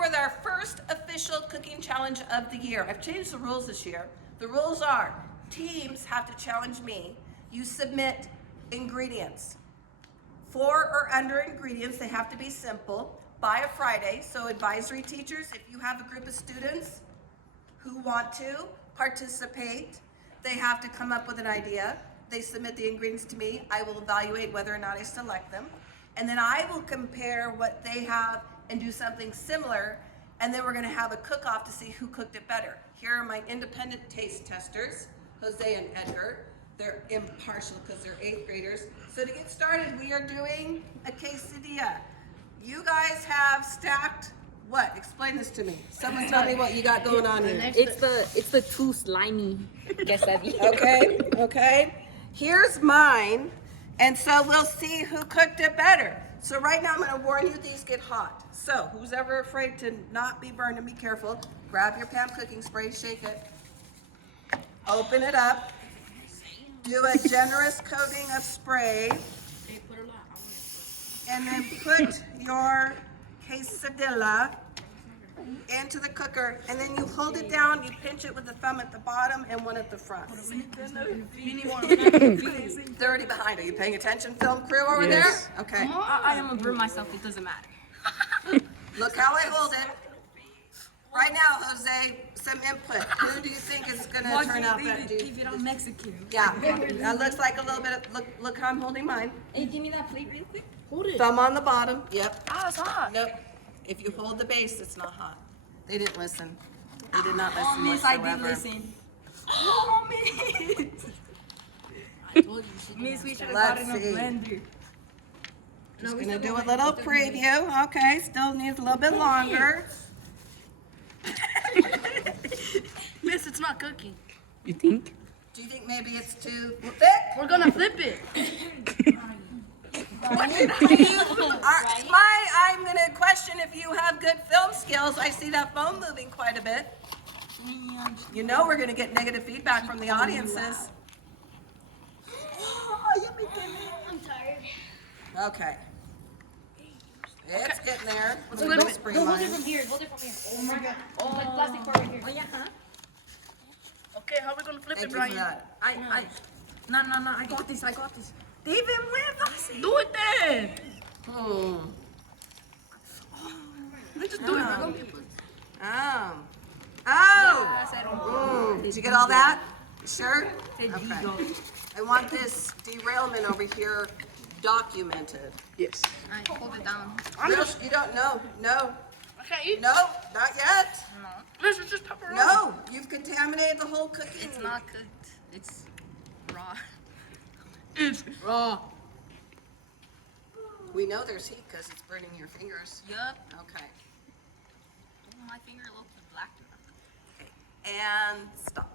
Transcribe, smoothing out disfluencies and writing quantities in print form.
with our first official cooking challenge of the year. I've changed the rules this year. The rules are, teams have to challenge me. You submit ingredients. 4 or under ingredients, they have to be simple, by a Friday. So advisory teachers, if you have a group of students who want to participate, they have to come up with an idea. They submit the ingredients to me. I will evaluate whether or not I select them. And then I will compare what they have and do something similar. And then we're gonna have a cook-off to see who cooked it better. Here are my independent taste testers, Jose and Edgar. They're impartial because they're 8th graders. So to get started, we are doing a quesadilla. You guys have stacked what? Explain this to me. Someone tell me what you got going on here. It's the too slimy quesadilla. Okay. Here's mine, and so we'll see who cooked it better. So right now I'm gonna warn you, these get hot. So who's ever afraid to not be burned, and be careful, grab your Pam cooking spray, shake it, open it up, do a generous coating of spray, and then put your quesadilla into the cooker, and then you hold it down, you pinch it with the thumb at the bottom and one at the front. 30 behind. Are you paying attention, film crew over there? Okay. I am gonna burn myself. It doesn't matter. Look how I hold it. Right now, Jose, some input. Who do you think is going to turn out better? Keep it on Mexican. Yeah, that looks like a little bit of, look how I'm holding mine. Hey, give me that plate real quick. Hold it. Thumb on the bottom. Yep. Ah, it's hot. Nope. If you hold the base, it's not hot. They didn't listen. They did not listen Oh, miss, I whatsoever. did listen. Oh, miss. I told you. Miss, we should have got in a blender. Just gonna do a little preview. Okay, still needs a little bit longer. Miss, it's not cooking. You think? Do you think maybe it's too thick? We're gonna flip it. I'm gonna question if you have good film skills. I see that phone moving quite a bit. You know we're gonna get negative feedback from the audiences. I'm tired. Okay. It's getting there. Let's Let me flip it. spray Hold mine. it from here. Hold it from here. Oh my god. Oh, like plastic part right here. Oh, yeah, huh? Okay, how are we gonna flip Thank it, you Brian? for that. No, I got this. David, muévase. Do it then. Let's just do it. Did you get all that? You sure? Okay. I want this derailment over here documented. Yes. Alright, hold it down. You don't know. No. I can't eat. No, not yet. This is just pepperoni. No, you've contaminated the whole cooking. It's not cooked. It's raw. It's Raw. We know there's heat because it's burning your fingers. Yup. Okay. My finger looks black. And stop.